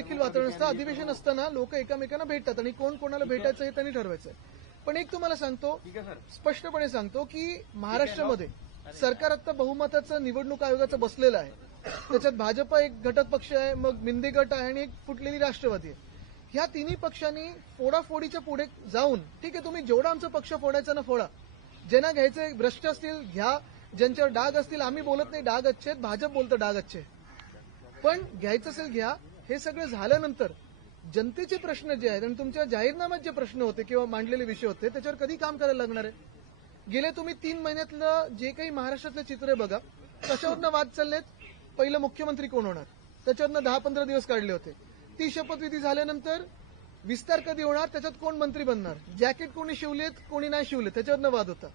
देखील वातावरण असतं. अधिवेशन असताना लोक एकमेकांना भेटतात आणि कोण कोणाला भेटायचं हे त्यांनी ठरवायचं. पण एक तुम्हाला सांगतो, स्पष्टपणे सांगतो की महाराष्ट्रामध्ये सरकार आता बहुमताचं निवडणूक आयोगाचं बसलेलं आहे. त्याच्यात भाजपा एक घटक पक्ष आहे, मग मिंदे गट आहे आणि एक फुटलेली राष्ट्रवादी आहे. ह्या तिन्ही पक्षांनी फोडाफोडीच्या पुढे जाऊन, ठीक आहे तुम्ही जेवढा आमचा पक्ष फोडायचा ना फोडा, ज्यांना घ्यायचे भ्रष्ट असतील घ्या, ज्यांच्यावर डाग असतील आम्ही बोलत नाही डाग अच्छे, भाजप बोलतं डाग अच्छे, पण घ्यायचं असेल घ्या. हे सगळं झाल्यानंतर जनतेचे प्रश्न जे आहेत आणि तुमच्या जाहीरनाम्यात जे प्रश्न होते किंवा मांडलेले विषय होते त्याच्यावर कधी काम करायला लागणार आहे. गेले तुम्ही 3 महिन्यातलं जे काही महाराष्ट्रातलं चित्र आहे बघा, कशावरनं वाद चाललेत. पहिलं मुख्यमंत्री कोण होणार, त्याच्यावरनं 10-15 दिवस काढले होते. ती शपथविधी झाल्यानंतर विस्तार कधी होणार, त्याच्यात कोण मंत्री बनणार, जॅकेट कोणी शिवलेत कोणी नाही शिवलेत त्याच्यावरनं वाद होता.